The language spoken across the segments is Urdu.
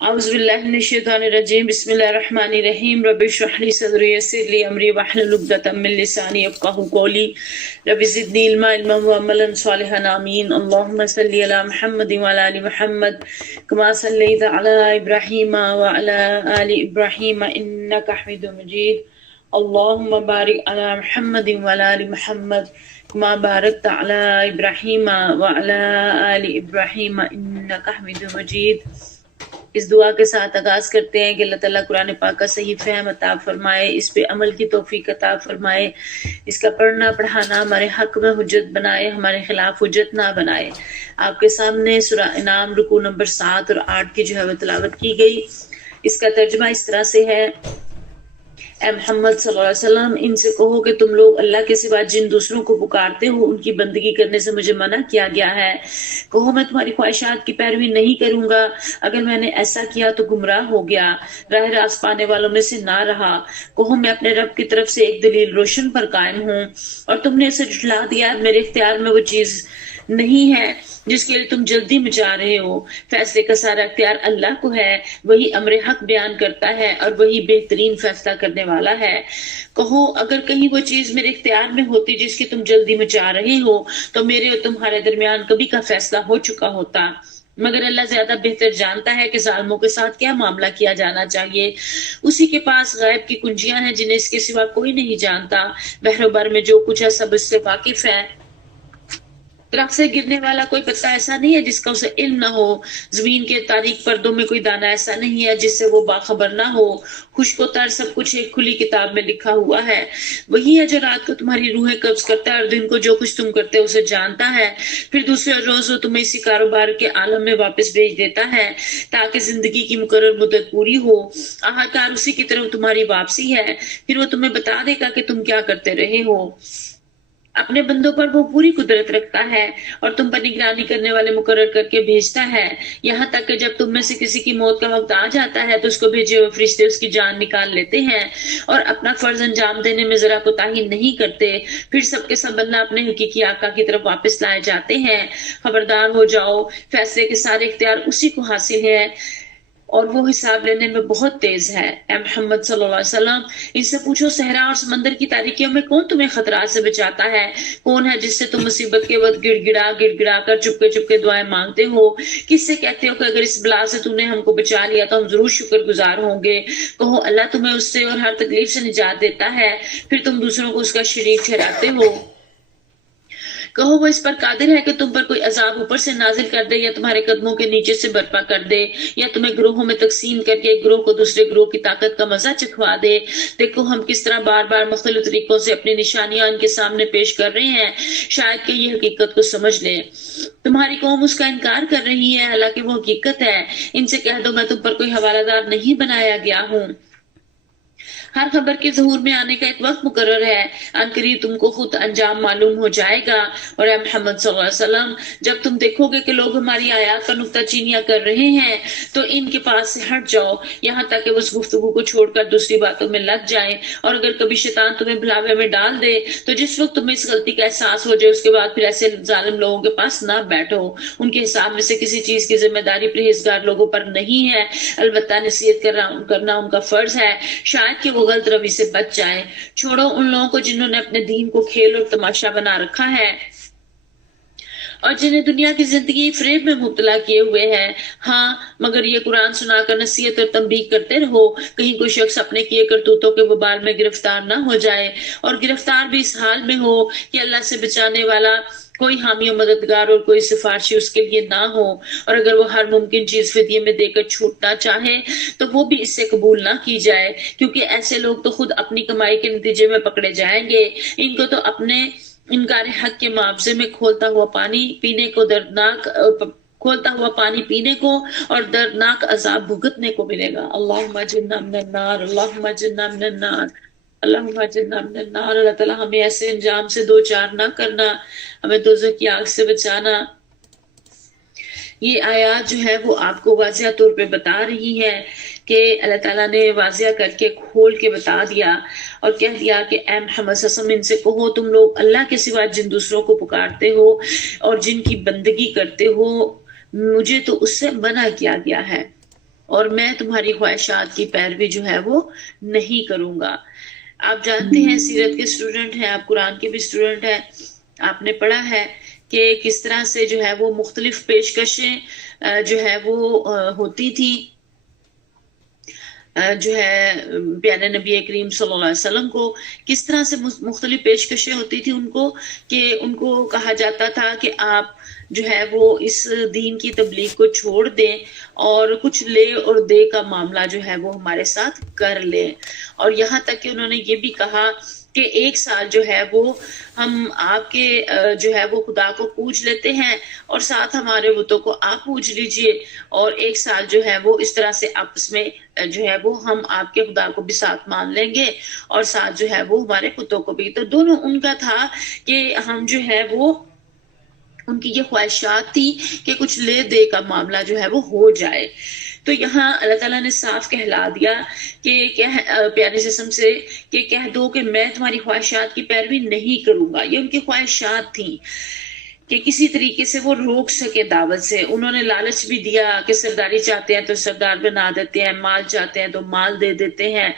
أعوذ بالله من الشيطان الرجيم بسم الله الرحمن الرحيم رب اشرح لي صدري ويسر لي أمري واحلل عقدة من لساني يفقهوا قولي رب زدني علما وعملا صالحا آمين اللهم صل على محمد وعلى آل محمد كما صليت على إبراهيم وعلى آل إبراهيم إنك حميد مجيد اللهم بارك على محمد وعلى آل محمد كما باركت على إبراهيم وعلى آل إبراهيم إنك حميد مجيد۔ اس دعا کے ساتھ آغاز کرتے ہیں کہ اللہ تعالیٰ قرآن پاک کا صحیح فہم عطا فرمائے، اس پہ عمل کی توفیق عطا فرمائے، اس کا پڑھنا پڑھانا ہمارے حق میں حجت بنائے، ہمارے خلاف حجت نہ بنائے۔ آپ کے سامنے سورہ انعام رکوع نمبر 7 اور 8 کی جو ہے تلاوت کی گئی۔ اس کا ترجمہ اس طرح سے ہے: اے محمد صلی اللہ علیہ وسلم، ان سے کہو کہ تم لوگ اللہ کے سوا جن دوسروں کو پکارتے ہو ان کی بندگی کرنے سے مجھے منع کیا گیا ہے۔ کہو میں تمہاری خواہشات کی پیروی نہیں کروں گا، اگر میں نے ایسا کیا تو گمراہ ہو گیا، راہ راست پانے والوں میں سے نہ رہا۔ کہو میں اپنے رب کی طرف سے ایک دلیل روشن پر قائم ہوں، اور تم نے اسے جھٹلا دیا، میرے اختیار میں وہ چیز نہیں ہے جس کے لیے تم جلدی مچا رہے ہو۔ فیصلے کا سارا اختیار اللہ کو ہے، وہی امر حق بیان کرتا ہے اور وہی بہترین فیصلہ کرنے والا ہے۔ کہو اگر کہیں وہ چیز میرے اختیار میں ہوتی جس کی تم جلدی مچا رہے ہو تو میرے اور تمہارے درمیان کبھی کا فیصلہ ہو چکا ہوتا، مگر اللہ زیادہ بہتر جانتا ہے کہ ظالموں کے ساتھ کیا معاملہ کیا جانا چاہیے۔ اسی کے پاس غیب کی کنجیاں ہیں جنہیں اس کے سوا کوئی نہیں جانتا، بحر و بر میں جو کچھ ہے سب اس سے واقف ہے۔ درخت سے گرنے والا کوئی پتا ایسا نہیں ہے جس کا اسے علم نہ ہو، زمین کے تاریک پردوں میں کوئی دانہ ایسا نہیں ہے جس سے وہ باخبر نہ ہو۔ خشک و تر سب کچھ ایک کھلی کتاب میں لکھا ہوا ہے۔ وہی ہے جو رات کو تمہاری روحیں قبض کرتا ہے اور دن کو جو کچھ تم کرتے ہو اسے جانتا ہے، پھر دوسرے روز وہ تمہیں اسی کاروبار کے عالم میں واپس بھیج دیتا ہے تاکہ زندگی کی مقرر مدت پوری ہو۔ آخرکار اسی کی طرف تمہاری واپسی ہے، پھر وہ تمہیں بتا دے گا کہ تم کیا کرتے رہے ہو۔ اپنے بندوں پر وہ پوری قدرت رکھتا ہے اور تم پر نگرانی کرنے والے مقرر کر کے بھیجتا ہے، یہاں تک کہ جب تم میں سے کسی کی موت کا وقت آ جاتا ہے تو اس کو بھیجے ہوئے فرشتے اس کی جان نکال لیتے ہیں اور اپنا فرض انجام دینے میں ذرا کوتاہی نہیں کرتے، پھر سب کے سب اللہ اپنے حقیقی آقا کی طرف واپس لائے جاتے ہیں۔ خبردار ہو جاؤ، فیصلے کے سارے اختیار اسی کو حاصل ہے اور وہ حساب لینے میں بہت تیز ہے۔ اے محمد صلی اللہ علیہ وسلم، ان سے پوچھو صحرا اور سمندر کی تاریکیوں میں کون تمہیں خطرات سے بچاتا ہے؟ کون ہے جس سے تم مصیبت کے وقت گڑ گڑا کر چپکے دعائیں مانگتے ہو؟ کس سے کہتے ہو کہ اگر اس بلا سے تو نے ہم کو بچا لیا تو ہم ضرور شکر گزار ہوں گے؟ کہو اللہ تمہیں اس سے اور ہر تکلیف سے نجات دیتا ہے، پھر تم دوسروں کو اس کا شریک ٹھہراتے ہو۔ کہو وہ اس پر قادر ہے کہ تم پر کوئی عذاب اوپر سے نازل کر دے یا تمہارے قدموں کے نیچے سے برپا کر دے یا تمہیں گروہوں میں تقسیم کر کے ایک گروہ کو دوسرے گروہ کی طاقت کا مزہ چکھوا دے۔ دیکھو ہم کس طرح بار بار مختلف طریقوں سے اپنی نشانیاں ان کے سامنے پیش کر رہے ہیں، شاید کہ یہ حقیقت کو سمجھ لیں۔ تمہاری قوم اس کا انکار کر رہی ہے حالانکہ وہ حقیقت ہے۔ ان سے کہہ دو میں تم پر کوئی حوالہ دار نہیں بنایا گیا ہوں۔ ہر خبر کے ظہور میں آنے کا ایک وقت مقرر ہے، ان قریب تم کو خود انجام معلوم ہو جائے گا۔ اور اے محمد صلی اللہ علیہ وسلم، جب تم دیکھو گے کہ لوگ ہماری آیات پر نکتہ چینیاں کر رہے ہیں تو ان کے پاس سے ہٹ جاؤ یہاں تک کہ وہ اس گفتگو کو چھوڑ کر دوسری باتوں میں لگ جائیں، اور اگر کبھی شیطان تمہیں بھلاوے میں ڈال دے تو جس وقت تمہیں اس غلطی کا احساس ہو جائے اس کے بعد پھر ایسے ظالم لوگوں کے پاس نہ بیٹھو۔ ان کے حساب میں سے کسی چیز کی ذمہ داری پرہیزگار لوگوں پر نہیں ہے، البتہ نصیحت کرنا ان کا فرض ہے، شاید کہ وہ غلط روی سے بچ جائیں۔ چھوڑو ان لوگوں کو جنہوں نے اپنے دین کو کھیل اور تماشا بنا رکھا ہے اور جنہیں دنیا کی زندگی فریب میں مبتلا کیے ہوئے ہیں۔ ہاں مگر یہ قرآن سنا کر نصیحت اور تنبیہ کرتے رہو، کہیں کوئی شخص اپنے کیے کرتوتوں کے وبال میں گرفتار نہ ہو جائے، اور گرفتار بھی اس حال میں ہو کہ اللہ سے بچانے والا کوئی حامی و مددگار اور کوئی سفارشی اس کے لیے نہ ہو، اور اگر وہ ہر ممکن چیز فدیے میں دے کر چھوٹنا چاہے تو وہ بھی اس سے قبول نہ کی جائے، کیونکہ ایسے لوگ تو خود اپنی کمائی کے نتیجے میں پکڑے جائیں گے۔ ان کو تو اپنے انکار حق کے معاوضے میں کھولتا ہوا پانی پینے کو اور دردناک عذاب بھگتنے کو ملے گا۔ اللہم اجرنا من النار، اللہم اجرنا من النار، اللہم اجرنا من النار۔ اللہ تعالیٰ ہمیں ایسے انجام سے دو چار نہ کرنا، ہمیں دوزخ کی آگ سے بچانا۔ یہ آیات جو ہے وہ آپ کو واضح طور پہ بتا رہی ہے کہ اللہ تعالیٰ نے واضح کر کے کھول کے بتا دیا اور کہہ دیا کہ اے محمد صلی اللہ علیہ وسلم، ان سے کہو تم لوگ اللہ کے سوا جن دوسروں کو پکارتے ہو اور جن کی بندگی کرتے ہو مجھے تو اس سے منع کیا گیا ہے۔ اور میں تمہاری خواہشات کی پیروی جو ہے وہ نہیں کروں گا۔ آپ جانتے ہیں، سیرت کے اسٹوڈنٹ ہیں آپ، قرآن کے بھی اسٹوڈنٹ ہیں، آپ نے پڑھا ہے کہ کس طرح سے جو ہے وہ مختلف پیشکشیں جو ہے وہ ہوتی تھی جو ہے پیارے نبی کریم صلی اللہ علیہ وسلم کو، کس طرح سے مختلف پیشکشیں ہوتی تھی ان کو، کہ ان کو کہا جاتا تھا کہ آپ جو ہے وہ اس دین کی تبلیغ کو چھوڑ دیں اور کچھ لے اور دے کا معاملہ جو ہے وہ ہمارے ساتھ کر لیں، اور یہاں تک کہ انہوں نے یہ بھی کہا کہ 1 سال جو ہے وہ ہم آپ کے جو ہے وہ خدا کو پوج لیتے ہیں اور ساتھ ہمارے بتوں کو آپ پوج لیجئے، اور 1 سال جو ہے وہ اس طرح سے آپس میں جو ہے وہ ہم آپ کے خدا کو بھی ساتھ مان لیں گے اور ساتھ جو ہے وہ ہمارے بتوں کو بھی۔ تو دونوں ان کا تھا کہ ہم جو ہے وہ، ان کی یہ خواہشات تھی کہ کچھ لے دے کا معاملہ جو ہے وہ ہو جائے۔ تو یہاں اللہ تعالیٰ نے صاف کہلا دیا کہ پیارے جسم سے کہ کہہ دو کہ میں تمہاری خواہشات کی پیروی نہیں کروں گا۔ یہ ان کی خواہشات تھیں کہ کسی طریقے سے وہ روک سکے دعوت سے۔ انہوں نے لالچ بھی دیا کہ سرداری چاہتے ہیں تو سردار بنا دیتے ہیں، مال چاہتے ہیں تو مال دے دیتے ہیں،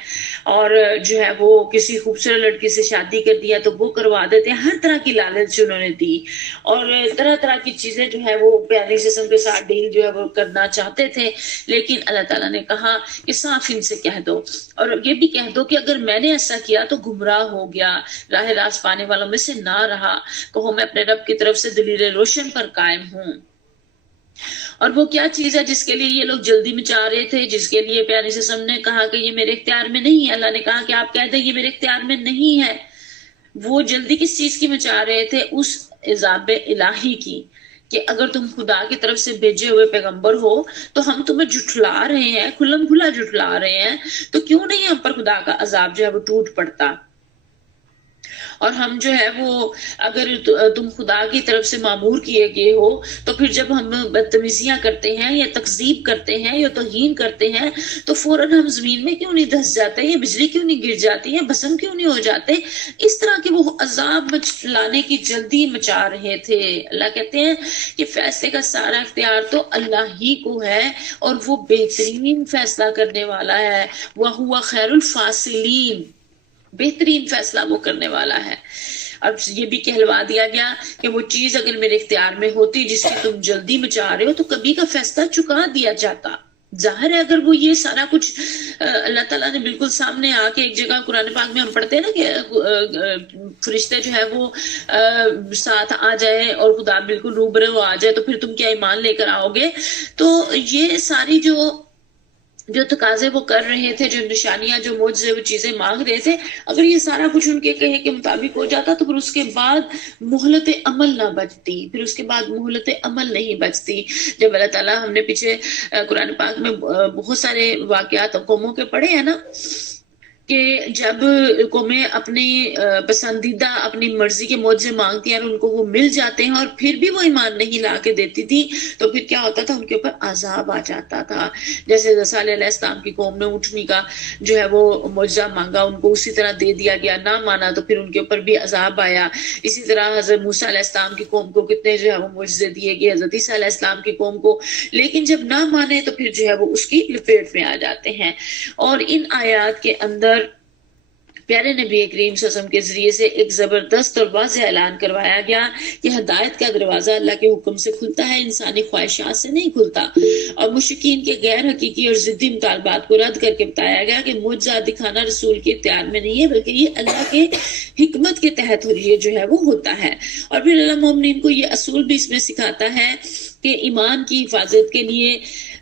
اور جو ہے وہ کسی خوبصورت لڑکی سے شادی کر دیا تو وہ کروا دیتے ہیں۔ ہر طرح کی لالچ انہوں نے دی اور طرح طرح کی چیزیں جو ہے وہ پیارے جسم کے ساتھ ڈیل جو ہے وہ کرنا چاہتے تھے، لیکن اللہ تعالیٰ نے کہا کہ صاف ان سے کہہ دو، اور یہ بھی کہہ دو کہ اگر میں نے ایسا کیا تو گمراہ ہو گیا، راہ راست پانے والوں میں سے نہ رہا، کہو میں اپنے رب کی طرف سے دلیل روشن پر قائم ہوں۔ اور وہ کیا چیز ہے جس کے لیے یہ لوگ جلدی میں چاہ رہے تھے، جس کے لیے پیارے جسم نے کہا کہ یہ میرے اختیار میں نہیں ہے؟ اللہ نے کہا کہ آپ کہہ دیں یہ میرے اختیار میں نہیں ہے۔ وہ جلدی کس چیز کی مچا رہے تھے؟ اس عذاب الہی کی، کہ اگر تم خدا کی طرف سے بھیجے ہوئے پیغمبر ہو تو ہم تمہیں جھٹلا رہے ہیں، کھلم کھلا جھٹلا رہے ہیں، تو کیوں نہیں ہم پر خدا کا عذاب جو ہے وہ ٹوٹ پڑتا؟ اور ہم جو ہے وہ، اگر تم خدا کی طرف سے مامور کیے گئے ہو تو پھر جب ہم بدتمیزیاں کرتے ہیں یا تکذیب کرتے ہیں یا توہین کرتے ہیں تو فوراً ہم زمین میں کیوں نہیں دھس جاتے، یا بجلی کیوں نہیں گر جاتی ہے، بھسم کیوں نہیں ہو جاتے؟ اس طرح کے وہ عذاب لانے کی جلدی مچا رہے تھے۔ اللہ کہتے ہیں کہ فیصلے کا سارا اختیار تو اللہ ہی کو ہے اور وہ بہترین فیصلہ کرنے والا ہے، وَهُوَ خَيْرُ الْفَاصِلِينَ، بہترین فیصلہ وہ کرنے والا ہے۔ اب یہ بھی کہلوا دیا گیا کہ وہ چیز اگر میرے اختیار میں ہوتی جس کی تم جلدی میں چاہ رہے ہو تو کبھی کا فیصلہ چکا دیا جاتا۔ ظاہر ہے اگر وہ یہ سارا کچھ اللہ تعالیٰ نے بالکل سامنے آ کے، ایک جگہ قرآن پاک میں ہم پڑھتے ہیں نا کہ فرشتے جو ہے وہ ساتھ آ جائے اور خدا بالکل روبرو آ جائے تو پھر تم کیا ایمان لے کر آؤ گے؟ تو یہ ساری جو تقاضے وہ کر رہے تھے، جو نشانیاں، جو معجزے، وہ چیزیں مانگ رہے تھے، اگر یہ سارا کچھ ان کے کہے کے مطابق ہو جاتا تو پھر اس کے بعد مہلت عمل نہ بچتی، پھر اس کے بعد مہلت عمل نہیں بچتی۔ جب اللہ تعالیٰ، ہم نے پیچھے قرآن پاک میں بہت سارے واقعات قوموں کے پڑھے ہیں نا، کہ جب قومیں اپنی پسندیدہ، اپنی مرضی کے معجزے مانگتی ہیں اور ان کو وہ مل جاتے ہیں اور پھر بھی وہ ایمان نہیں لا کے دیتی تھی تو پھر کیا ہوتا تھا؟ ان کے اوپر عذاب آ جاتا تھا۔ جیسے صالح علیہ السلام کی قوم نے اونٹنی کا جو ہے وہ معجزہ مانگا، ان کو اسی طرح دے دیا گیا، نہ مانا تو پھر ان کے اوپر بھی عذاب آیا۔ اسی طرح حضرت موسیٰ علیہ السلام کی قوم کو کتنے جو ہے وہ معجزے دیے گئے، حضرت عیسیٰ علیہ السلام کی قوم کو، لیکن جب نہ مانے تو پھر جو ہے وہ اس کی لپیٹ میں آ جاتے ہیں۔ اور ان آیات کے اندر پیارے نبی کریم صلی اللہ علیہ وسلم کے ذریعے سے ایک زبردست اور واضح اعلان کروایا گیا کہ ہدایت کا دروازہ اللہ کے حکم سے کھلتا ہے، انسانی خواہشات سے نہیں کھلتا۔ اور مشرکین کے غیر حقیقی اور ضدی مطالبات کو رد کر کے بتایا گیا کہ معجزہ دکھانا رسول کے اختیار میں نہیں ہے، بلکہ یہ اللہ کے حکمت کے تحت یہ جو ہے وہ ہوتا ہے۔ اور پھر اللہ مومنین کو یہ اصول بھی اس میں سکھاتا ہے کہ ایمان کی حفاظت کے لیے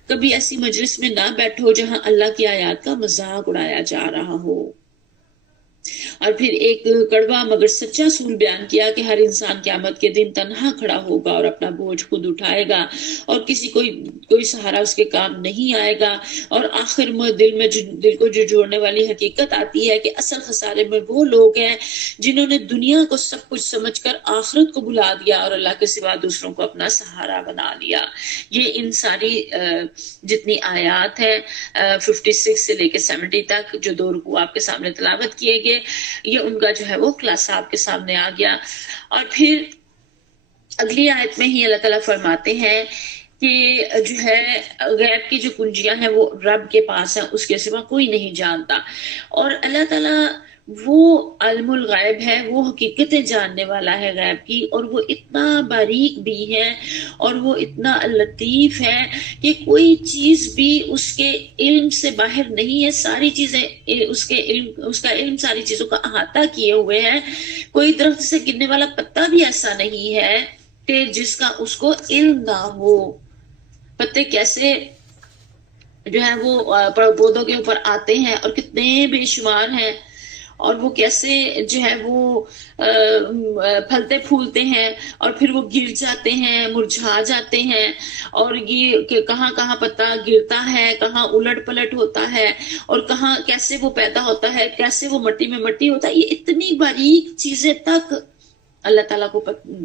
کبھی ایسی مجلس میں نہ بیٹھو جہاں اللہ کی آیات کا مذاق اڑایا جا رہا ہو۔ اور پھر ایک کڑوا مگر سچا اصول بیان کیا کہ ہر انسان قیامت کے دن تنہا کھڑا ہوگا اور اپنا بوجھ خود اٹھائے گا اور کسی کوئی سہارا اس کے کام نہیں آئے گا۔ اور آخر میں دل کو جو جوڑنے والی حقیقت آتی ہے کہ اصل خسارے میں وہ لوگ ہیں جنہوں نے دنیا کو سب کچھ سمجھ کر آخرت کو بھلا دیا اور اللہ کے سوا دوسروں کو اپنا سہارا بنا لیا۔ یہ ان ساری جتنی آیات ہیں 56 سے لے کے 70 تک جو 2 رکوع آپ کے سامنے تلاوت کیے گئے، یہ ان کا جو ہے وہ خلاصہ آپ کے سامنے آ گیا۔ اور پھر اگلی آیت میں ہی اللہ تعالیٰ فرماتے ہیں کہ جو ہے غیب کی جو کنجیاں ہیں وہ رب کے پاس ہیں، اس کے سوا کوئی نہیں جانتا. اور اللہ تعالیٰ وہ علم الغیب ہے، وہ حقیقتیں جاننے والا ہے غیب کی، اور وہ اتنا باریک بھی ہے اور وہ اتنا لطیف ہے کہ کوئی چیز بھی اس کے علم سے باہر نہیں ہے. ساری چیزیں اس کا علم ساری چیزوں کا احاطہ کیے ہوئے ہیں. کوئی درخت سے گرنے والا پتا بھی ایسا نہیں ہے کہ جس کا اس کو علم نہ ہو. پتے کیسے جو ہے وہ پودوں کے اوپر آتے ہیں اور کتنے بے شمار ہیں، اور وہ کیسے جو ہے وہ پھلتے پھولتے ہیں اور پھر وہ گر جاتے ہیں، مرجھا جاتے ہیں، اور یہ کہ کہاں کہاں پتا گرتا ہے، کہاں الٹ پلٹ ہوتا ہے، اور کہاں کیسے وہ پیدا ہوتا ہے، کیسے وہ مٹی میں مٹی ہوتا ہے. یہ اتنی باریک چیزیں تک اللہ تعالیٰ کو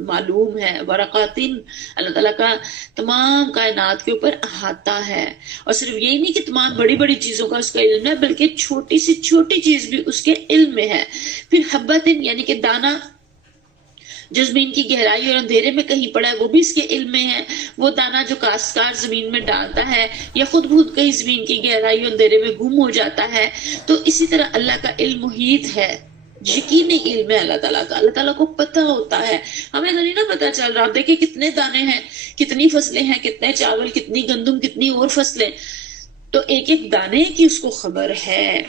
معلوم ہے. ورقاتن، اللہ تعالیٰ کا تمام کائنات کے اوپر احاطہ ہے. اور صرف یہی نہیں کہ تمام بڑی بڑی چیزوں کا اس کا علم ہے، بلکہ چھوٹی سی چھوٹی چیز بھی اس کے علم میں ہے. پھر حبتن یعنی کہ دانہ جو زمین کی گہرائی اور اندھیرے میں کہیں پڑا ہے وہ بھی اس کے علم میں ہے. وہ دانہ جو کاشتکار زمین میں ڈالتا ہے یا خود بخود کہیں زمین کی گہرائی اور اندھیرے میں گم ہو جاتا ہے، تو اسی طرح اللہ کا علم محیط ہے. یقینی علم ہے اللہ تعالیٰ کا. اللہ تعالیٰ کو پتہ ہوتا ہے، ہمیں تو نہیں نا پتہ چل رہا. آپ دیکھیں کتنے دانے ہیں، کتنی فصلیں ہیں، کتنے چاول، کتنی گندم، کتنی اور فصلیں، تو ایک ایک دانے کی اس کو خبر ہے.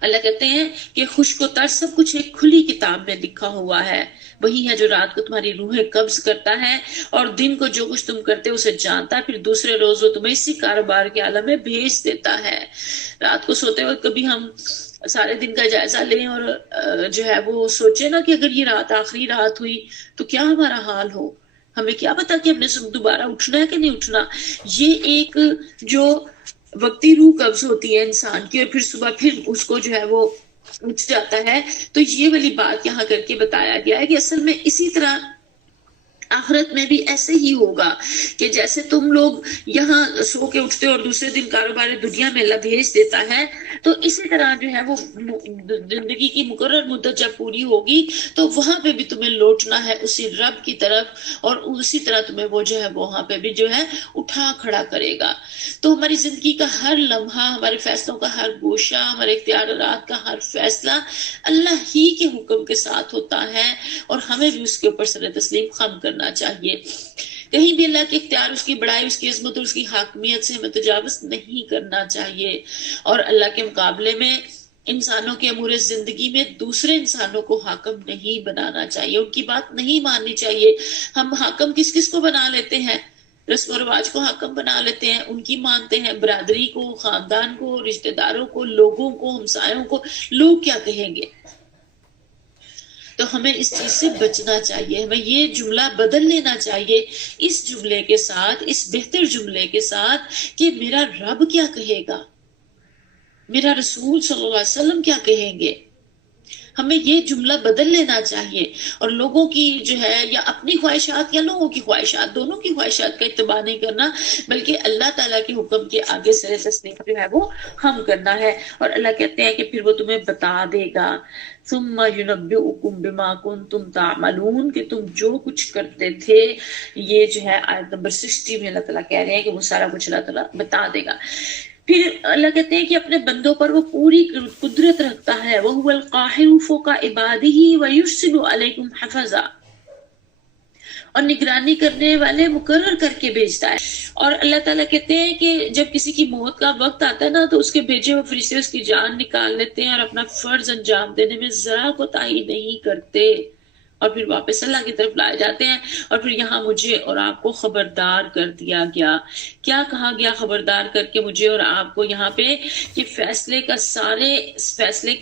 اللہ کہتے ہیں کہ خشک و تر سب کچھ ایک کھلی کتاب میں لکھا ہوا ہے. وہی ہے جو رات کو تمہاری روحیں قبض کرتا ہے اور دن کو جو کچھ تم کرتے اسے جانتا ہے، پھر دوسرے روز وہ تمہیں اسی کاروبار کے عالم میں بھیج دیتا ہے. رات کو سوتے وقت کبھی ہم سارے دن کا جائزہ لیں اور جو ہے وہ سوچے نا کہ اگر یہ رات آخری رات ہوئی تو کیا ہمارا حال ہو. ہمیں کیا پتا کہ ہم نے دوبارہ اٹھنا ہے کہ نہیں اٹھنا. یہ ایک جو وقتی روح قبض ہوتی ہے انسان کی، اور پھر صبح پھر اس کو جو ہے وہ اٹھ جاتا ہے. تو یہ والی بات یہاں کر کے بتایا گیا ہے کہ اصل میں اسی طرح آخرت میں بھی ایسے ہی ہوگا کہ جیسے تم لوگ یہاں سو کے اٹھتے اور دوسرے دن کاروبار دنیا میں اللہ بھیج دیتا ہے، تو اسی طرح جو ہے وہ زندگی کی مقرر مدت جب پوری ہوگی تو وہاں پہ بھی تمہیں لوٹنا ہے اسی رب کی طرف، اور اسی طرح تمہیں وہ جو ہے وہاں پہ بھی جو ہے اٹھا کھڑا کرے گا. تو ہماری زندگی کا ہر لمحہ، ہمارے فیصلوں کا ہر گوشہ، ہمارے اختیارات کا ہر فیصلہ اللہ ہی کے حکم کے ساتھ ہوتا ہے، اور ہمیں بھی اس کے اوپر سر تسلیم خم کرنا چاہیے. کہیں بھی اللہ کے اختیار، اس کی بڑائی، اس کی عظمت اور اس کی حاکمیت سے ہمیں تجاوز نہیں کرنا چاہیے، اور اللہ کے مقابلے میں انسانوں کے امور زندگی میں دوسرے انسانوں کو حاکم نہیں بنانا چاہیے، ان کی بات نہیں ماننی چاہیے. ہم حاکم کس کس کو بنا لیتے ہیں؟ رسم و رواج کو حاکم بنا لیتے ہیں، ان کی مانتے ہیں، برادری کو، خاندان کو، رشتہ داروں کو، لوگوں کو، ہمسایوں کو. لوگ کیا کہیں گے؟ تو ہمیں اس چیز سے بچنا چاہیے. ہمیں یہ جملہ بدل لینا چاہیے اس جملے کے ساتھ، اس بہتر جملے کے ساتھ کہ میرا رب کیا کہے گا، میرا رسول صلی اللہ علیہ وسلم کیا کہیں گے. ہمیں یہ جملہ بدل لینا چاہیے، اور لوگوں کی جو ہے یا اپنی خواہشات یا لوگوں کی خواہشات، دونوں کی خواہشات کا اتباع نہیں کرنا، بلکہ اللہ تعالیٰ کے حکم کے آگے سر تسلیم جو ہے وہ ہم کرنا ہے. اور اللہ کہتے ہیں کہ پھر وہ تمہیں بتا دے گا، ثم ينبئكم بما كنتم تعملون، کہ تم جو کچھ کرتے تھے. یہ جو ہے آیت نمبر 60 میں اللہ تعالیٰ کہہ رہے ہیں کہ وہ سارا کچھ اللہ تعالیٰ بتا دے گا. پھر اللہ کہتے ہیں کہ اپنے بندوں پر وہ پوری قدرت رکھتا ہے. وَهُوَ الْقَاهِرُ فَوْقَ عِبَادِهِ وَيُرْسِلُ عَلَيْكُمْ حَفَظًا، اور نگرانی کرنے والے مقرر کر کے بھیجتا ہے. اور اللہ تعالیٰ کہتے ہیں کہ جب کسی کی موت کا وقت آتا ہے نا تو اس کے بھیجے ہوئے فرشتے اس کی جان نکال لیتے ہیں اور اپنا فرض انجام دینے میں ذرا کوتاہی نہیں کرتے، اور پھر واپس اللہ کی طرف لائے جاتے ہیں. اور پھر یہاں مجھے اور آپ کو خبردار کر دیا گیا. کیا کہا گیا خبردار کر کے مجھے اور آپ کو یہاں پہ؟ کہ فیصلے کے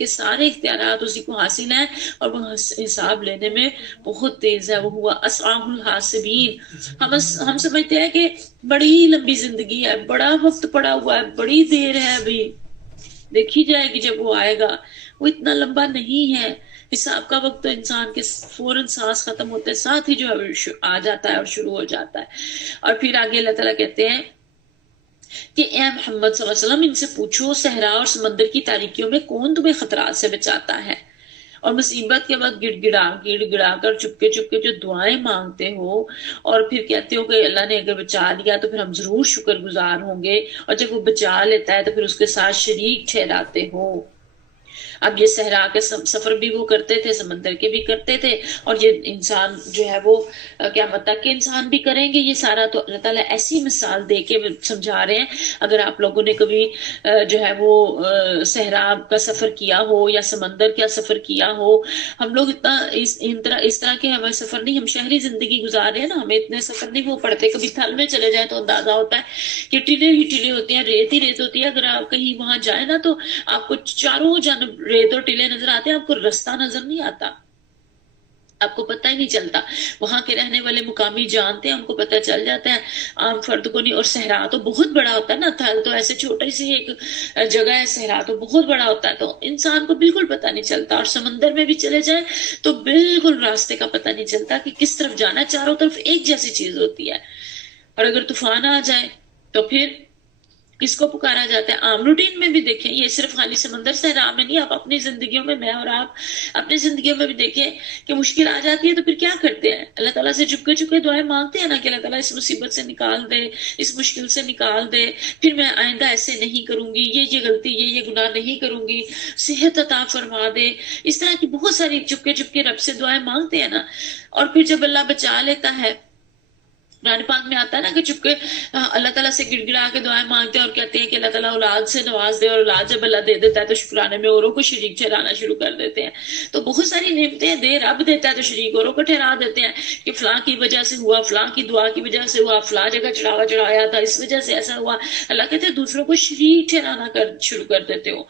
سارے اختیارات اسی کو حاصل ہیں، اور وہ حساب لینے میں بہت تیز ہے. وہ ہوا اسرع الحاسبین. ہم سمجھتے ہیں کہ بڑی لمبی زندگی ہے، بڑا وقت پڑا ہوا ہے، بڑی دیر ہے، ابھی دیکھی جائے گی جب وہ آئے گا. وہ اتنا لمبا نہیں ہے. حساب کا وقت تو انسان کے فوراً سانس ختم ہوتے ساتھ ہی جو ہے آ جاتا ہے اور شروع ہو جاتا ہے. اور پھر آگے اللہ تعالیٰ کہتے ہیں کہ اے محمد صلی اللہ علیہ وسلم ان سے پوچھو صحرا اور سمندر کی تاریکیوں میں کون تمہیں خطرات سے بچاتا ہے، اور مصیبت کے وقت گڑ گڑا کر چپکے چپکے جو دعائیں مانگتے ہو اور پھر کہتے ہو کہ اللہ نے اگر بچا لیا تو پھر ہم ضرور شکر گزار ہوں گے، اور جب وہ بچا لیتا ہے تو پھر اس کے ساتھ شریک ٹھہراتے ہو۔ اب یہ صحرا کے سفر بھی وہ کرتے تھے، سمندر کے بھی کرتے تھے، اور یہ انسان جو ہے وہ قیامت تک کے انسان بھی کریں گے یہ سارا۔ تو اللہ تعالیٰ ایسی مثال دے کے سمجھا رہے ہیں، اگر آپ لوگوں نے کبھی جو ہے وہ صحرا کا سفر کیا ہو یا سمندر کا سفر کیا ہو، ہم لوگ اتنا اس طرح کے ہمیں سفر نہیں، ہم شہری زندگی گزار رہے ہیں نا، ہمیں اتنے سفر نہیں وہ پڑتے۔ کبھی تھل میں چلے جائیں تو اندازہ ہوتا ہے کہ ٹیلے ہی ٹیلے ہوتے ہیں، ریت ہی ریت ہوتی ہے۔ اگر آپ کہیں وہاں جائیں نا تو آپ کو چاروں جانب ریت اور ٹیلے نظر آتے ہیں، آپ کو رستہ نظر نہیں آتا، آپ کو پتہ ہی نہیں چلتا۔ وہاں کے رہنے والے مقامی جانتے ہیں، ان کو پتہ چل جاتا ہے، عام فرد کو نہیں۔ اور صحرا تو بہت بڑا ہوتا ہے نا، تھل تو ایسے چھوٹی سی ایک جگہ ہے، صحرا تو بہت بڑا ہوتا ہے، تو انسان کو بالکل پتہ نہیں چلتا۔ اور سمندر میں بھی چلے جائیں تو بالکل راستے کا پتہ نہیں چلتا کہ کس طرف جانا ہے، چاروں طرف ایک جیسی چیز ہوتی ہے۔ اور اگر طوفان آ جائے تو پھر کس کو پکارا جاتا ہے؟ عام روٹین میں بھی دیکھیں، یہ صرف خالی سمندر صحرا میں نہیں، آپ اپنی زندگیوں میں اور آپ اپنی زندگیوں میں بھی دیکھیں کہ مشکل آ جاتی ہے تو پھر کیا کرتے ہیں؟ اللہ تعالیٰ سے چپکے چپکے دعائیں مانگتے ہیں نا کہ اللہ تعالیٰ اس مصیبت سے نکال دے، اس مشکل سے نکال دے، پھر میں آئندہ ایسے نہیں کروں گی، یہ غلطی یہ گناہ نہیں کروں گی، صحت عطا فرما دے۔ اس طرح کی بہت ساری چپکے چپکے رب سے دعائیں مانگتے ہیں نا۔ اور پھر جب اللہ بچا لیتا ہے، قرآن پاک میں آتا ہے نا کہ چپکے اللہ تعالیٰ سے گڑ گڑا کے دعائیں مانگتے ہیں اور کہتے ہیں کہ اللہ تعالیٰ اولاد سے نواز دے، اور اولاد جب اللہ دے دیتا ہے تو شکرانے میں اوروں کو شریک ٹھہرانا شروع کر دیتے ہیں۔ تو بہت ساری نعمتیں دے رب دیتا ہے تو شریک اوروں کو ٹھہرا دیتے ہیں کہ فلاں کی وجہ سے ہوا، فلاں کی دعا کی وجہ سے ہوا، فلاں جگہ چڑھاوا چڑھایا تھا اس وجہ سے ایسا ہوا۔ اللہ کہتے ہیں دوسروں کو شریک ٹھہرانا شروع کر دیتے ہو۔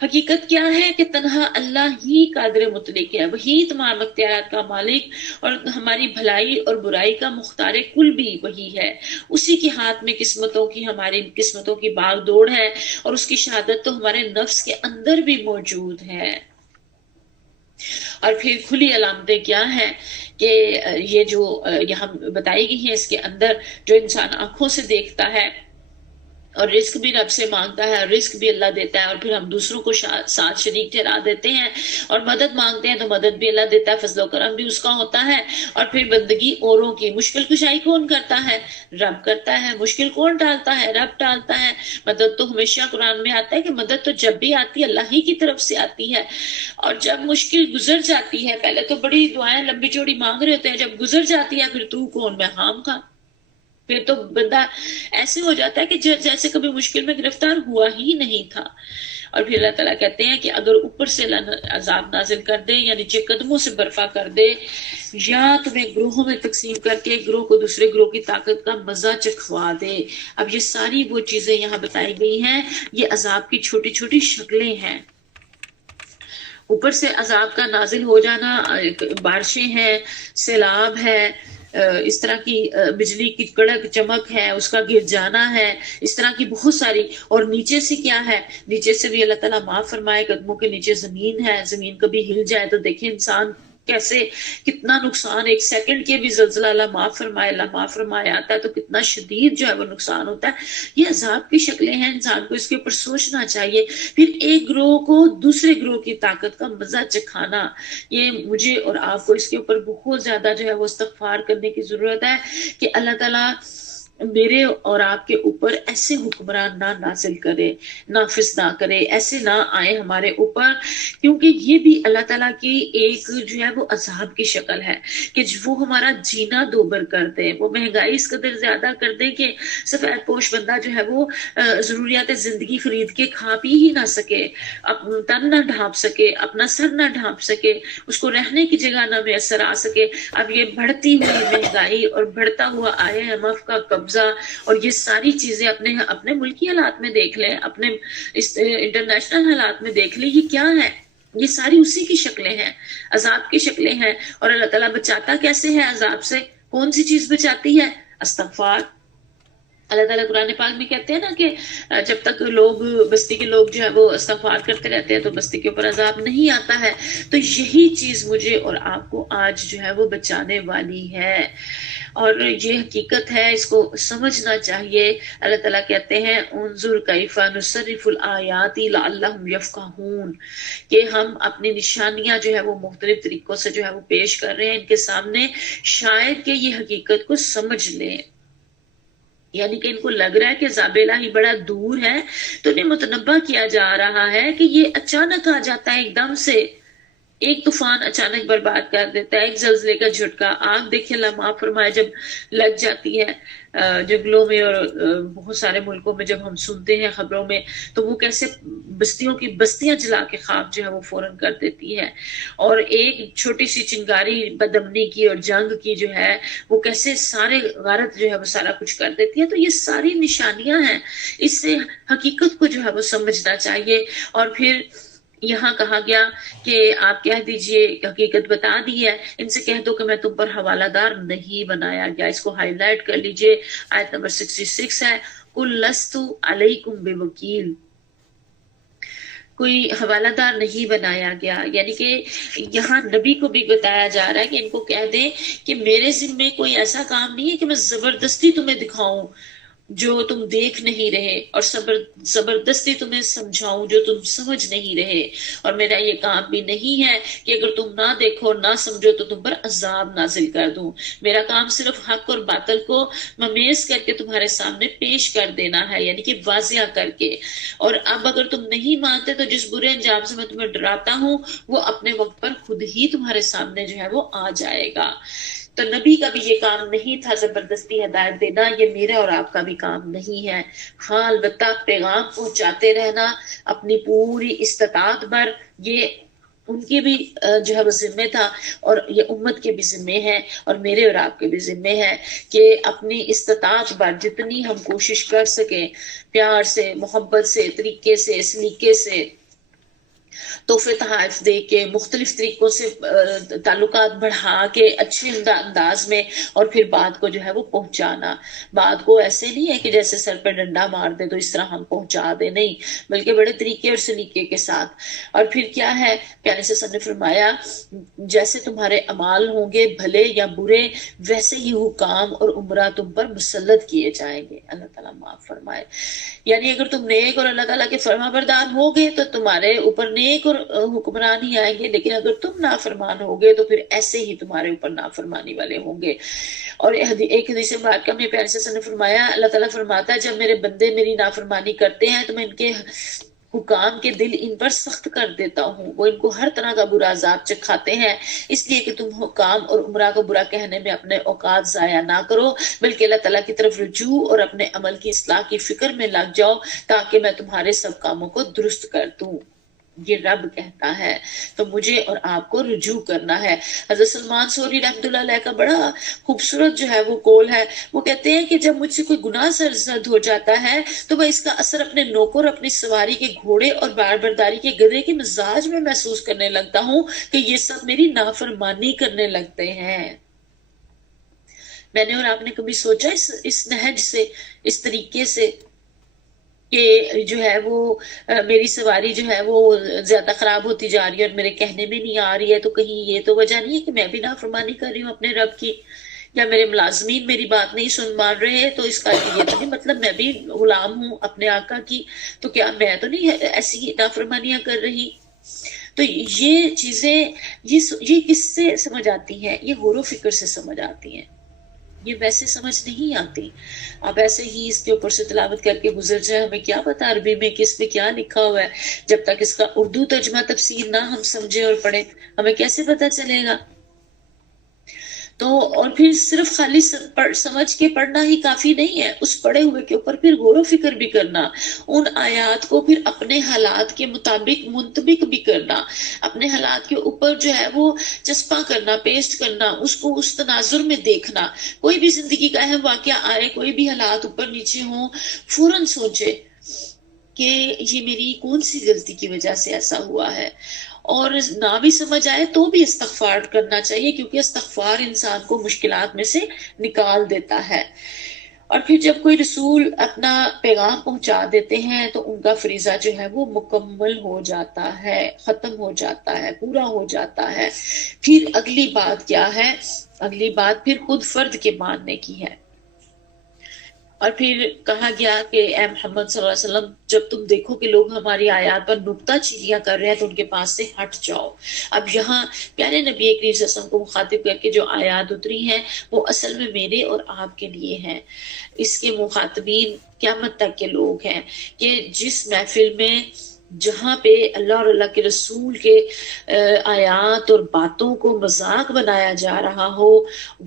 حقیقت کیا ہے کہ تنہا اللہ ہی قادر مطلق ہے، وہی تمام اختیارات کا مالک، اور ہماری بھلائی اور برائی کا مختار کل بھی وہی ہے۔ اسی کے ہاتھ میں قسمتوں کی، ہماری قسمتوں کی باغ دوڑ ہے، اور اس کی شہادت تو ہمارے نفس کے اندر بھی موجود ہے۔ اور پھر کھلی علامتیں کیا ہیں کہ یہ جو یہاں بتائی گئی ہیں، اس کے اندر جو انسان آنکھوں سے دیکھتا ہے اور رزق بھی رب سے مانگتا ہے، اور رزق بھی اللہ دیتا ہے، اور پھر ہم دوسروں کو ساتھ شریک ٹھہرا دیتے ہیں اور مدد مانگتے ہیں تو مدد بھی اللہ دیتا ہے، فضل و کرم بھی اس کا ہوتا ہے۔ اور پھر بندگی اوروں کی، مشکل کشائی کون کرتا ہے؟ رب کرتا ہے۔ مشکل کون ٹالتا ہے؟ رب ٹالتا ہے۔ مدد تو ہمیشہ قرآن میں آتا ہے کہ مدد تو جب بھی آتی ہے اللہ ہی کی طرف سے آتی ہے، اور جب مشکل گزر جاتی ہے، پہلے تو بڑی دعائیں لمبی چوڑی مانگ رہے ہوتے ہیں، جب گزر جاتی ہے پھر تو کون میں خام کا، پھر تو بندہ ایسے ہو جاتا ہے کہ جیسے کبھی مشکل میں گرفتار ہوا ہی نہیں تھا۔ اور پھر اللہ تعالیٰ کہتے ہیں کہ اگر اوپر سے عذاب نازل کر دے یا نیچے قدموں سے برپا کر دے، یا تمہیں گروہوں میں تقسیم کر کے ایک گروہ کو دوسرے گروہ کی طاقت کا مزہ چکھوا دے۔ اب یہ ساری وہ چیزیں یہاں بتائی گئی ہیں، یہ عذاب کی چھوٹی چھوٹی شکلیں ہیں۔ اوپر سے عذاب کا نازل ہو جانا، بارشیں ہیں، سیلاب ہے، اس طرح کی بجلی کی کڑک چمک ہے، اس کا گر جانا ہے، اس طرح کی بہت ساری۔ اور نیچے سے کیا ہے؟ نیچے سے بھی اللہ تعالیٰ معاف فرمائے، قدموں کے نیچے زمین ہے، زمین کبھی ہل جائے تو دیکھیں انسان کیسے کتنا نقصان، ایک سیکنڈ کے بھی زلزلہ اللہ معاف فرمائے، اللہ معاف فرمائے آتا ہے تو کتنا شدید جو ہے وہ نقصان ہوتا ہے۔ یہ عذاب کی شکلیں ہیں، انسان کو اس کے اوپر سوچنا چاہیے۔ پھر ایک گروہ کو دوسرے گروہ کی طاقت کا مزہ چکھانا، یہ مجھے اور آپ کو اس کے اوپر بہت زیادہ جو ہے وہ استغفار کرنے کی ضرورت ہے کہ اللہ تعالیٰ میرے اور آپ کے اوپر ایسے حکمران نہ نازل کرے، نافذ نہ کرے، ایسے نہ آئے ہمارے اوپر، کیونکہ یہ بھی اللہ تعالیٰ کی ایک جو ہے وہ عذاب کی شکل ہے کہ وہ ہمارا جینا دوبر کر دے، وہ مہنگائی اس قدر زیادہ کر دے کہ سفید پوش بندہ جو ہے وہ ضروریات زندگی خرید کے کھا پی ہی نہ سکے، اپنا تن نہ ڈھانپ سکے، اپنا سر نہ ڈھانپ سکے، اس کو رہنے کی جگہ نہ میسر آ سکے۔ اب یہ بڑھتی ہوئی مہنگائی اور بڑھتا ہوا IMF کا قبضہ اور یہ ساری چیزیں اپنے ملکی حالات میں دیکھ لیں، اپنے انٹرنیشنل حالات میں دیکھ لیں، یہ کیا ہے؟ یہ ساری اسی کی شکلیں ہیں، عذاب کی شکلیں ہیں۔ اور اللہ تعالیٰ بچاتا کیسے ہے عذاب سے؟ کون سی چیز بچاتی ہے؟ استغفار۔ اللہ تعالیٰ قرآن پاک میں کہتے ہیں نا کہ جب تک لوگ بستی کے لوگ جو ہے وہ استغفار کرتے رہتے ہیں تو بستی کے اوپر عذاب نہیں آتا ہے۔ تو یہی چیز مجھے اور آپ کو آج جو ہے وہ بچانے والی ہے۔ اور یہ حقیقت ہے، اس کو سمجھنا چاہیے۔ اللہ تعالیٰ کہتے ہیں انظر کیف نصرف الآیات لعلہم یفقہون، کہ ہم اپنی نشانیاں جو ہے وہ مختلف طریقوں سے جو ہے وہ پیش کر رہے ہیں ان کے سامنے، شاید کہ یہ حقیقت کو سمجھ لیں۔ یعنی کہ ان کو لگ رہا ہے کہ عذاب الہی بڑا دور ہے، تو انہیں متنبہ کیا جا رہا ہے کہ یہ اچانک آ جاتا ہے، ایک دم سے ایک طوفان اچانک برباد کر دیتا ہے، ایک زلزلے کا جھٹکا۔ آگ دیکھیں، اللہ معاف فرمائے، جب لگ جاتی ہے جنگلوں میں اور بہت سارے ملکوں میں جب ہم سنتے ہیں خبروں میں، تو وہ کیسے بستیوں کی بستیاں جلا کے خاک جو ہے وہ فوراً کر دیتی ہے، اور ایک چھوٹی سی چنگاری بدامنی کی اور جنگ کی جو ہے وہ کیسے سارے غارت جو ہے وہ سارا کچھ کر دیتی ہے۔ تو یہ ساری نشانیاں ہیں، اس سے حقیقت کو جو ہے وہ سمجھنا چاہیے۔ اور پھر یہاں کہا گیا کہ آپ کہہ دیجئے، حقیقت بتا دی ہے، ان سے کہہ دو کہ میں تم پر حوالہ دار نہیں بنایا گیا۔ اس کو ہائی لائٹ کر لیجئے، آیت نمبر 66 ہے، قُل لَسْتُ عَلَيْكُمْ بِوَكِيلٍ، کوئی حوالہ دار نہیں بنایا گیا۔ یعنی کہ یہاں نبی کو بھی بتایا جا رہا ہے کہ ان کو کہہ دیں کہ میرے ذمے کوئی ایسا کام نہیں ہے کہ میں زبردستی تمہیں دکھاؤں جو تم دیکھ نہیں رہے، اور زبردستی تمہیں سمجھاؤں جو تم سمجھ نہیں رہے، اور میرا یہ کام بھی نہیں ہے کہ اگر تم نہ دیکھو نہ سمجھو تو تم پر عذاب نازل کر دوں۔ میرا کام صرف حق اور باطل کو ممیز کر کے تمہارے سامنے پیش کر دینا ہے، یعنی کہ واضح کر کے۔ اور اب اگر تم نہیں مانتے تو جس برے انجام سے میں تمہیں ڈراتا ہوں وہ اپنے وقت پر خود ہی تمہارے سامنے جو ہے وہ آ جائے گا۔ تو نبی کا بھی یہ کام نہیں تھا زبردستی ہدایت دینا، یہ میرا اور آپ کا بھی کام نہیں ہے۔ ہاں البتہ پیغام پہنچاتے رہنا اپنی پوری استطاعت پر، یہ ان کی بھی جو ہے وہ ذمہ تھا، اور یہ امت کے بھی ذمے ہیں، اور میرے اور آپ کے بھی ذمے ہیں کہ اپنی استطاعت پر جتنی ہم کوشش کر سکیں، پیار سے، محبت سے، طریقے سے، سلیقے سے، تحفے تحائف دے کے، مختلف طریقوں سے تعلقات بڑھا کے، اچھے انداز میں، اور پھر بات کو جو ہے وہ پہنچانا۔ بات کو ایسے نہیں ہے کہ جیسے سر پہ ڈنڈا مار دے تو اس طرح ہم پہنچا دیں، نہیں، بلکہ بڑے طریقے اور سلیقے کے ساتھ۔ اور پھر کیا ہے، پیارے سے نے فرمایا جیسے تمہارے اعمال ہوں گے بھلے یا برے، ویسے ہی حکام اور عمرہ تم پر مسلط کیے جائیں گے۔ اللہ تعالیٰ معاف فرمائے۔ یعنی اگر تم نیک اور اللہ تعالیٰ کے فرما بردار ہوگے تو تمہارے اوپر نیک اور حکمران ہی آئیں گے، لیکن اگر تم نافرمان ہوگے تو پھر ایسے ہی تمہارے اوپر نافرمانی والے ہوں گے۔ اور ایک حدیث مبارکہ میں پیارے سے نے فرمایا، اللہ تعالیٰ فرماتا ہے جب میرے بندے میری نافرمانی کرتے ہیں تو میں ان کے حکام کے دل ان پر سخت کر دیتا ہوں، وہ ان کو ہر طرح کا برا عذاب چکھاتے ہیں، اس لیے کہ تم حکام اور عمرہ کو برا کہنے میں اپنے اوقات ضائع نہ کرو، بلکہ اللہ تعالیٰ کی طرف رجوع اور اپنے عمل کی اصلاح کی فکر میں لگ جاؤ تاکہ میں تمہارے سب کاموں کو درست کر دوں۔ یہ رب کہتا ہے، تو مجھے اور آپ کو رجوع کرنا ہے۔ حضرت سلمان سوری رحمۃ اللہ علیہ کا بڑا خوبصورت جو ہے وہ قول ہے، وہ کہتے ہیں کہ جب مجھ سے کوئی گناہ سرزد ہو جاتا ہے تو میں اس کا اثر اپنے نوکر، اپنی سواری کے گھوڑے اور باربرداری کے گدھے کے مزاج میں محسوس کرنے لگتا ہوں کہ یہ سب میری نافرمانی کرنے لگتے ہیں۔ میں نے اور آپ نے کبھی سوچا اس نہج سے، اس طریقے سے کہ جو ہے وہ میری سواری جو ہے وہ زیادہ خراب ہوتی جا رہی ہے اور میرے کہنے میں نہیں آ رہی ہے، تو کہیں یہ تو وجہ نہیں ہے کہ میں بھی نافرمانی کر رہی ہوں اپنے رب کی، یا میرے ملازمین میری بات نہیں سن مان رہے، تو اس کا یہ تو نہیں مطلب میں بھی غلام ہوں اپنے آقا کی، تو کیا میں تو نہیں ایسی نافرمانیاں کر رہی؟ تو یہ چیزیں یہ کس سے سمجھ آتی ہیں؟ یہ غور و فکر سے سمجھ آتی ہیں، یہ ویسے سمجھ نہیں آتی۔ اب ایسے ہی اس کے اوپر سے تلاوت کر کے گزر جائے، ہمیں کیا پتا عربی میں کس پہ کیا لکھا ہوا ہے، جب تک اس کا اردو ترجمہ تفسیر نہ ہم سمجھے اور پڑھیں ہمیں کیسے پتا چلے گا؟ تو اور پھر صرف خالی سمجھ کے پڑھنا ہی کافی نہیں ہے، اس پڑھے ہوئے کے اوپر پھر غور و فکر بھی کرنا، ان آیات کو پھر اپنے حالات کے مطابق منطبق بھی کرنا، اپنے حالات کے اوپر جو ہے وہ چسپاں کرنا، پیسٹ کرنا، اس کو اس تناظر میں دیکھنا۔ کوئی بھی زندگی کا اہم واقعہ آئے، کوئی بھی حالات اوپر نیچے ہوں، فوراً سوچے کہ یہ میری کون سی غلطی کی وجہ سے ایسا ہوا ہے، اور نہ بھی سمجھ آئے تو بھی استغفار کرنا چاہیے، کیونکہ استغفار انسان کو مشکلات میں سے نکال دیتا ہے۔ اور پھر جب کوئی رسول اپنا پیغام پہنچا دیتے ہیں تو ان کا فریضہ جو ہے وہ مکمل ہو جاتا ہے، ختم ہو جاتا ہے، پورا ہو جاتا ہے۔ پھر اگلی بات کیا ہے؟ اگلی بات پھر خود فرد کے ماننے کی ہے۔ اور پھر کہا گیا کہ اے محمد صلی اللہ علیہ وسلم، جب تم دیکھو کہ لوگ ہماری آیات پر نکتہ چینیاں کر رہے ہیں تو ان کے پاس سے ہٹ جاؤ۔ اب یہاں پیارے نبی کریم صلی اللہ علیہ وسلم کو مخاطب کر کے جو آیات اتری ہیں وہ اصل میں میرے اور آپ کے لیے ہیں۔ اس کے مخاطبین قیامت تک کے لوگ ہیں کہ جس محفل میں جہاں پہ اللہ اور اللہ کے رسول کے آیات اور باتوں کو مذاق بنایا جا رہا ہو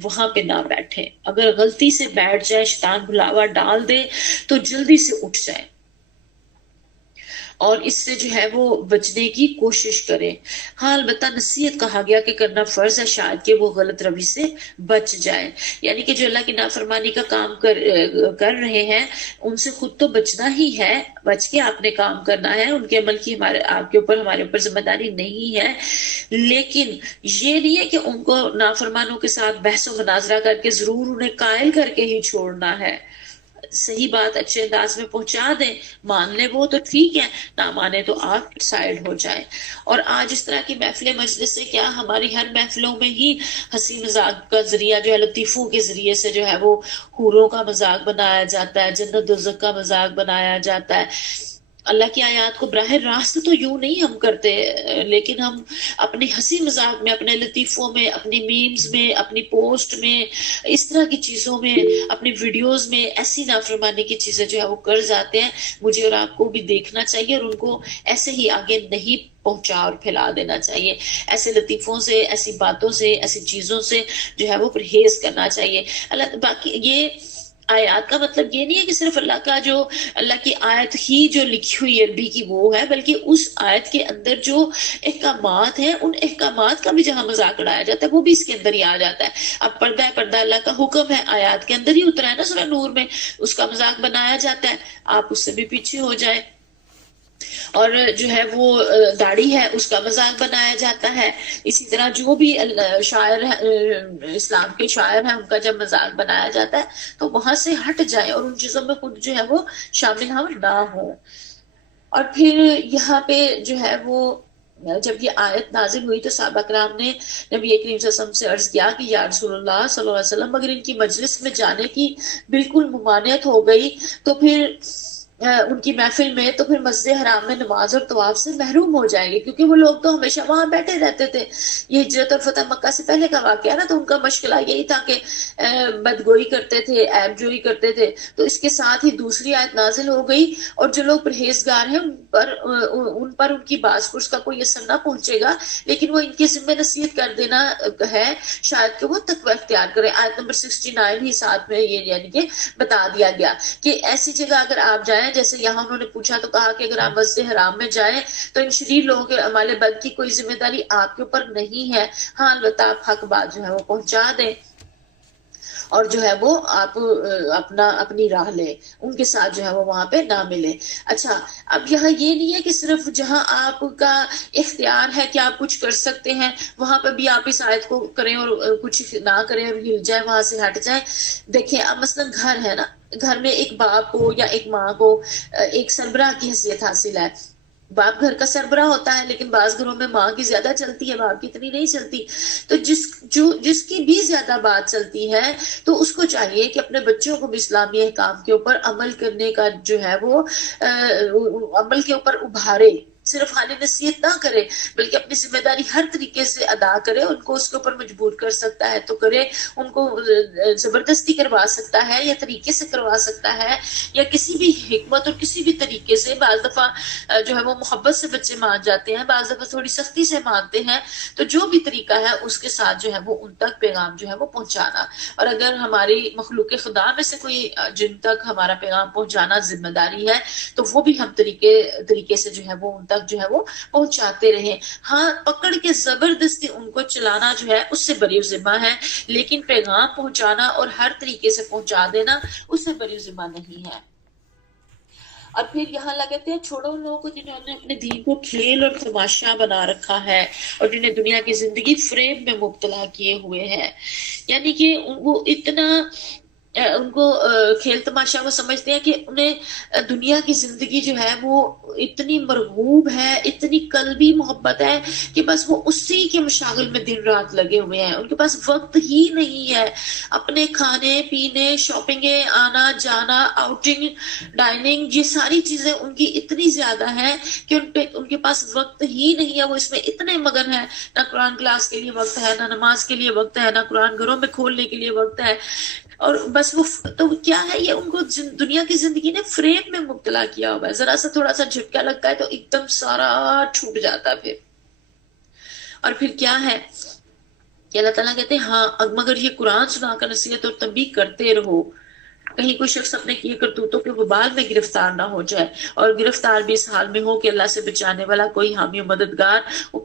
وہاں پہ نہ بیٹھے۔ اگر غلطی سے بیٹھ جائے، شیطان بھلاوا ڈال دے تو جلدی سے اٹھ جائے اور اس سے جو ہے وہ بچنے کی کوشش کرے۔ ہاں البتہ نصیحت کہا گیا کہ کرنا فرض ہے، شاید کہ وہ غلط روی سے بچ جائے، یعنی کہ جو اللہ کی نافرمانی کا کام کر رہے ہیں ان سے خود تو بچنا ہی ہے، بچ کے آپ نے کام کرنا ہے، ان کے عمل کی آپ کے اوپر، ہمارے اوپر ذمہ داری نہیں ہے، لیکن یہ نہیں ہے کہ ان کو نافرمانوں کے ساتھ بحث و مناظرہ کر کے ضرور انہیں قائل کر کے ہی چھوڑنا ہے۔ صحیح بات اچھے انداز میں پہنچا دیں، مان لیں وہ تو ٹھیک ہے، نہ مانے تو آپ سائڈ ہو جائیں۔ اور آج اس طرح کی محفل مجلس سے کیا، ہماری ہر محفلوں میں ہی ہنسی مذاق کا ذریعہ جو ہے، لطیفوں کے ذریعے سے جو ہے وہ حوروں کا مذاق بنایا جاتا ہے، جنت دوزخ کا مذاق بنایا جاتا ہے۔ اللہ کی آیات کو براہ راست تو یوں نہیں ہم کرتے، لیکن ہم اپنی ہنسی مذاق میں، اپنے لطیفوں میں، اپنی میمز میں، اپنی پوسٹ میں، اس طرح کی چیزوں میں، اپنی ویڈیوز میں ایسی نافرمانی کی چیزیں جو ہے وہ کر جاتے ہیں۔ مجھے اور آپ کو بھی دیکھنا چاہیے اور ان کو ایسے ہی آگے نہیں پہنچا اور پھیلا دینا چاہیے۔ ایسے لطیفوں سے، ایسی باتوں سے، ایسی چیزوں سے جو ہے وہ پرہیز کرنا چاہیے۔ اللہ باقی یہ آیات کا مطلب یہ نہیں ہے کہ صرف اللہ کی آیت ہی جو لکھی ہوئی عربی کی وہ ہے، بلکہ اس آیت کے اندر جو احکامات ہیں ان احکامات کا بھی جہاں مذاق اڑایا جاتا ہے وہ بھی اس کے اندر ہی آ جاتا ہے۔ اب پردہ ہے، پردہ اللہ کا حکم ہے، آیات کے اندر ہی اترا ہے نا سورہ نور میں، اس کا مذاق بنایا جاتا ہے، آپ اس سے بھی پیچھے ہو جائیں۔ اور جو ہے وہ داڑھی ہے اس کا مذاق بنایا جاتا ہے، اسی طرح جو بھی شاعر اسلام کے شاعر ہیں ان کا جب مذاق بنایا جاتا ہے تو وہاں سے ہٹ جائیں اور ان چیزوں میں خود جو ہے وہ شامل ہم نہ ہوں۔ اور پھر یہاں پہ جو ہے وہ جب یہ آیت نازل ہوئی تو صحابہ کرام نے نبی کریم صلی اللہ علیہ وسلم سے عرض کیا کہ یا رسول اللہ صلی اللہ علیہ وسلم، اگر ان کی مجلس میں جانے کی بالکل ممانعت ہو گئی تو پھر ان کی محفل میں، تو پھر مسجد حرام میں نماز اور طواف سے محروم ہو جائیں گے، کیونکہ وہ لوگ تو ہمیشہ وہاں بیٹھے رہتے تھے۔ یہ ہجرت اور فتح مکہ سے پہلے کا واقعہ نا، تو ان کا مشغلہ یہی تھا کہ بدگوئی کرتے تھے، عیب جوئی کرتے تھے۔ تو اس کے ساتھ ہی دوسری آیت نازل ہو گئی، اور جو لوگ پرہیزگار ہیں ان پر ان کی باز پرس کا کوئی اثر نہ پہنچے گا، لیکن وہ ان کے ذمہ نصیحت کر دینا ہے شاید کہ وہ تقوی اختیار کریں۔ آیت نمبر 69 ہی ساتھ میں یہ یعنی کہ بتا دیا گیا کہ ایسی جگہ اگر آپ جائیں، جیسے یہاں انہوں نے پوچھا تو کہا کہ اگر آپ مسجد حرام میں جائیں تو ان شریر لوگوں کے اعمال بد کی کوئی ذمہ داری آپ کے اوپر نہیں ہے، ہاں البتہ آپ حق بات جو ہے وہ پہنچا دیں اور جو ہے وہ آپ اپنی راہ لیں، ان کے ساتھ جو ہے وہ وہاں پہ نہ ملے۔ اچھا، اب یہاں یہ نہیں ہے کہ صرف جہاں آپ کا اختیار ہے کہ آپ کچھ کر سکتے ہیں وہاں پہ بھی آپ اس آیت کو کریں اور کچھ نہ کریں اور ہل جائیں، وہاں سے ہٹ جائیں۔ دیکھیں اب مثلا گھر ہے نا، گھر میں ایک باپ کو یا ایک ماں کو ایک سربراہ کی حیثیت حاصل ہے۔ باپ گھر کا سربراہ ہوتا ہے، لیکن بعض گھروں میں ماں کی زیادہ چلتی ہے، باپ کی اتنی نہیں چلتی۔ تو جس کی بھی زیادہ بات چلتی ہے تو اس کو چاہیے کہ اپنے بچوں کو بھی اسلامی احکام کے اوپر عمل کرنے کا جو ہے وہ عمل کے اوپر ابھارے، صرف خالی نصیحت نہ کرے بلکہ اپنی ذمہ داری ہر طریقے سے ادا کرے۔ ان کو اس کے اوپر مجبور کر سکتا ہے تو کرے، ان کو زبردستی کروا سکتا ہے یا طریقے سے کروا سکتا ہے یا کسی بھی حکمت اور کسی بھی طریقے سے۔ بعض دفعہ جو ہے وہ محبت سے بچے مان جاتے ہیں، بعض دفعہ تھوڑی سختی سے مانتے ہیں، تو جو بھی طریقہ ہے اس کے ساتھ جو ہے وہ ان تک پیغام جو ہے وہ پہنچانا۔ اور اگر ہماری مخلوق خدا میں سے کوئی جن تک ہمارا پیغام پہنچانا ذمہ داری ہے تو وہ بھی ہم طریقے سے جو ہے وہ ان تک جو ہے وہ پہنچاتے رہیں۔ ہاں پکڑ کے زبردستی ان کو چلانا جو ہے اس سے بری ذمہ ہے، لیکن پیغام پہنچانا اور ہر طریقے سے پہنچا دینا اس سے بری ذمہ نہیں ہے۔ اور پھر یہاں لگتے ہیں چھوڑو ان لوگوں کو جنہوں نے اپنے دین کو کھیل اور تماشا بنا رکھا ہے اور جنہیں دنیا کی زندگی فریب میں مبتلا کیے ہوئے ہیں، یعنی کہ وہ اتنا ان کو کھیل تماشا وہ سمجھتے ہیں کہ انہیں دنیا کی زندگی جو ہے وہ اتنی مرغوب ہے، اتنی قلبی محبت ہے کہ بس وہ اسی کے مشاغل میں دن رات لگے ہوئے ہیں، ان کے پاس وقت ہی نہیں ہے اپنے کھانے پینے، شاپنگیں، آنا جانا، آؤٹنگ، ڈائننگ، یہ ساری چیزیں ان کی اتنی زیادہ ہیں کہ ان کے پاس وقت ہی نہیں ہے، وہ اس میں اتنے مگن ہیں، نہ قرآن کلاس کے لیے وقت ہے، نہ نماز کے لیے وقت ہے، نہ قرآن گھروں میں کھولنے کے لیے وقت ہے، اور بس وہ تو کیا ہے، یہ ان کو دنیا کی زندگی نے فریم میں مبتلا کیا ہوا ہے، ذرا سا تھوڑا سا جھٹکا لگتا ہے تو ایک دم سارا چھوٹ جاتا ہے اور پھر کیا ہے کہ اللہ تعالیٰ کہتے ہیں ہاں مگر یہ قرآن سنا کر نصیحت اور تنبیہ کرتے رہو، کہیں کوئی شخص اپنے کیے کرتوتوں کے وبال میں گرفتار نہ ہو جائے، اور گرفتار بھی اس حال میں ہو کہ اللہ سے بچانے والا کوئی حامی و مددگار،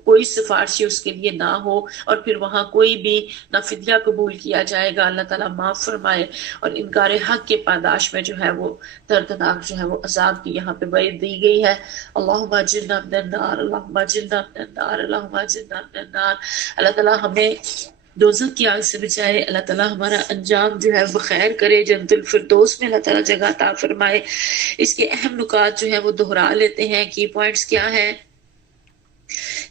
کوئی سفارشی اس کے لیے نہ ہو، اور پھر وہاں کوئی بھی نہ فدیہ قبول کیا جائے گا۔ اللہ تعالیٰ معاف فرمائے، اور انکار حق کے پاداش میں جو ہے وہ دردناک جو ہے وہ عذاب کی یہاں پہ وعید دی گئی ہے۔ اللہم اجرنا من النار، اللہم اجرنا من النار، اللہم اجرنا من النار۔ اللہ تعالیٰ ہمیں دوزخ کی آگ سے بچائے، اللہ تعالیٰ ہمارا انجام جو ہے وہ خیر کرے، جنت الفردوس میں اللہ تعالیٰ جگہ عطا فرمائے۔ اس کے اہم نکات جو ہے وہ دہرا لیتے ہیں، کی پوائنٹس کیا ہے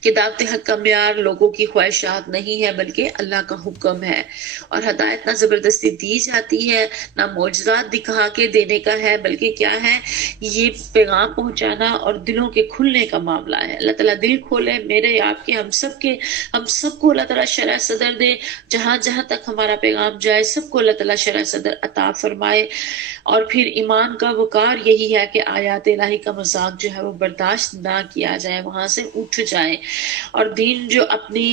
کہ دعوت حق کا معیار لوگوں کی خواہشات نہیں ہے بلکہ اللہ کا حکم ہے، اور ہدایت نہ زبردستی دی جاتی ہے، نہ معجزات دکھا کے دینے کا ہے، بلکہ کیا ہے، یہ پیغام پہنچانا اور دلوں کے کھلنے کا معاملہ ہے۔ اللہ تعالیٰ دل کھولے، میرے آپ کے، ہم سب کو اللہ تعالیٰ شرح صدر دے، جہاں جہاں تک ہمارا پیغام جائے سب کو اللہ تعالیٰ شرح صدر عطا فرمائے۔ اور پھر ایمان کا وقار یہی ہے کہ آیات الہی کا مذاق جو ہے وہ برداشت نہ کیا جائے، وہاں سے اٹھ جائے، اور دین جو اپنی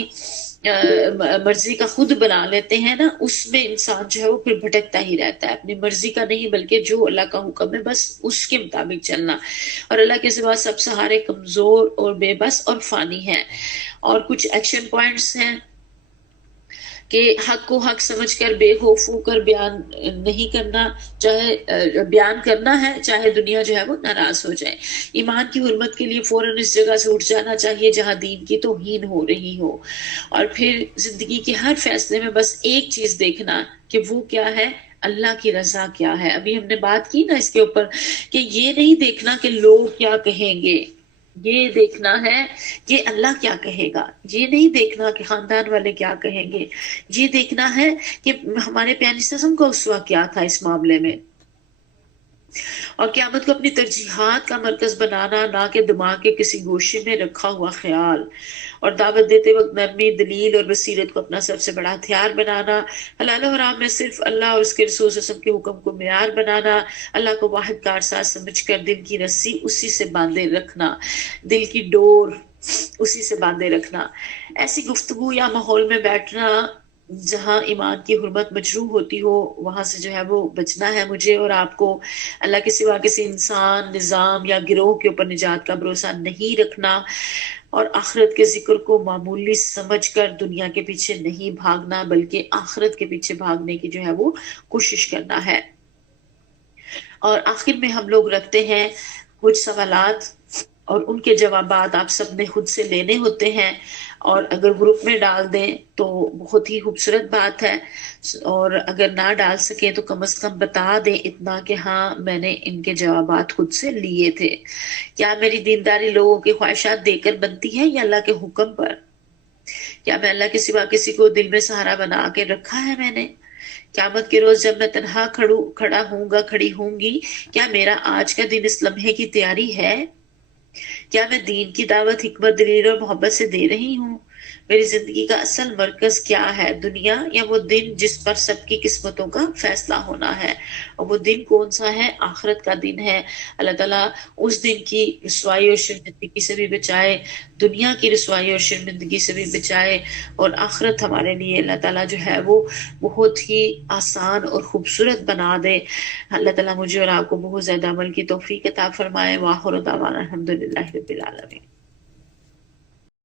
مرضی کا خود بنا لیتے ہیں نا، اس میں انسان جو ہے وہ پھر بھٹکتا ہی رہتا ہے، اپنی مرضی کا نہیں بلکہ جو اللہ کا حکم ہے بس اس کے مطابق چلنا، اور اللہ کے سوا سب سہارے کمزور اور بے بس اور فانی ہیں۔ اور کچھ ایکشن پوائنٹس ہیں کہ حق کو حق سمجھ کر بے خوف ہو کر بیان نہیں کرنا، چاہے بیان کرنا ہے چاہے دنیا جو ہے وہ ناراض ہو جائے۔ ایمان کی حرمت کے لیے فوراً اس جگہ سے اٹھ جانا چاہیے جہاں دین کی توہین ہو رہی ہو، اور پھر زندگی کے ہر فیصلے میں بس ایک چیز دیکھنا کہ وہ کیا ہے، اللہ کی رضا کیا ہے۔ ابھی ہم نے بات کی نا اس کے اوپر کہ یہ نہیں دیکھنا کہ لوگ کیا کہیں گے، یہ دیکھنا ہے کہ اللہ کیا کہے گا، یہ نہیں دیکھنا کہ خاندان والے کیا کہیں گے، یہ دیکھنا ہے کہ ہمارے پیارے سسم کا اسوہ کیا تھا اس معاملے میں، اور قیامت کو اپنی ترجیحات کا مرکز بنانا، نہ کہ دماغ کے کسی گوشے میں رکھا ہوا خیال، اور دعوت دیتے وقت نرمی، دلیل اور بصیرت کو اپنا سب سے بڑا ہتھیار بنانا، حلال و حرام میں صرف اللہ اور اس کے رسول صلی اللہ علیہ وسلم کے حکم کو معیار بنانا، اللہ کو واحد کارساز سمجھ کر دل کی رسی اسی سے باندھے رکھنا، دل کی ڈور اسی سے باندھے رکھنا۔ ایسی گفتگو یا ماحول میں بیٹھنا جہاں ایمان کی حرمت مجروح ہوتی ہو، وہاں سے جو ہے وہ بچنا ہے مجھے اور آپ کو۔ اللہ کے سوا کسی انسان، نظام یا گروہ کے اوپر نجات کا بھروسہ نہیں رکھنا، اور آخرت کے ذکر کو معمولی سمجھ کر دنیا کے پیچھے نہیں بھاگنا بلکہ آخرت کے پیچھے بھاگنے کی جو ہے وہ کوشش کرنا ہے۔ اور آخر میں ہم لوگ رکھتے ہیں کچھ سوالات، اور ان کے جوابات آپ سب نے خود سے لینے ہوتے ہیں، اور اگر گروپ میں ڈال دیں تو بہت ہی خوبصورت بات ہے، اور اگر نہ ڈال سکیں تو کم از کم بتا دیں اتنا کہ ہاں میں نے ان کے جوابات خود سے لیے تھے۔ کیا میری دینداری لوگوں کی خواہشات دے کر بنتی ہے یا اللہ کے حکم پر؟ کیا میں اللہ کے سوا کسی کو دل میں سہارا بنا کے رکھا ہے میں نے؟ قیامت کے روز جب میں تنہا کھڑا ہوں گا، کھڑی ہوں گی، کیا میرا آج کا دن اس لمحے کی تیاری ہے؟ کیا میں دین کی دعوت حکمت، دلیل اور محبت سے دے رہی ہوں؟ میری زندگی کا اصل مرکز کیا ہے، دنیا یا وہ دن جس پر سب کی قسمتوں کا فیصلہ ہونا ہے؟ اور وہ دن کون سا ہے؟ آخرت کا دن ہے۔ اللہ تعالیٰ اس دن کی رسوائی اور شرمندگی سے بھی بچائے، دنیا کی رسوائی اور شرمندگی سے بھی بچائے، اور آخرت ہمارے لیے اللہ تعالیٰ جو ہے وہ بہت ہی آسان اور خوبصورت بنا دے۔ اللہ تعالیٰ مجھے اور آپ کو بہت زیادہ عمل کی توفیق عطا فرمائے۔ وآخر دعوانا الحمدللہ رب العالمین۔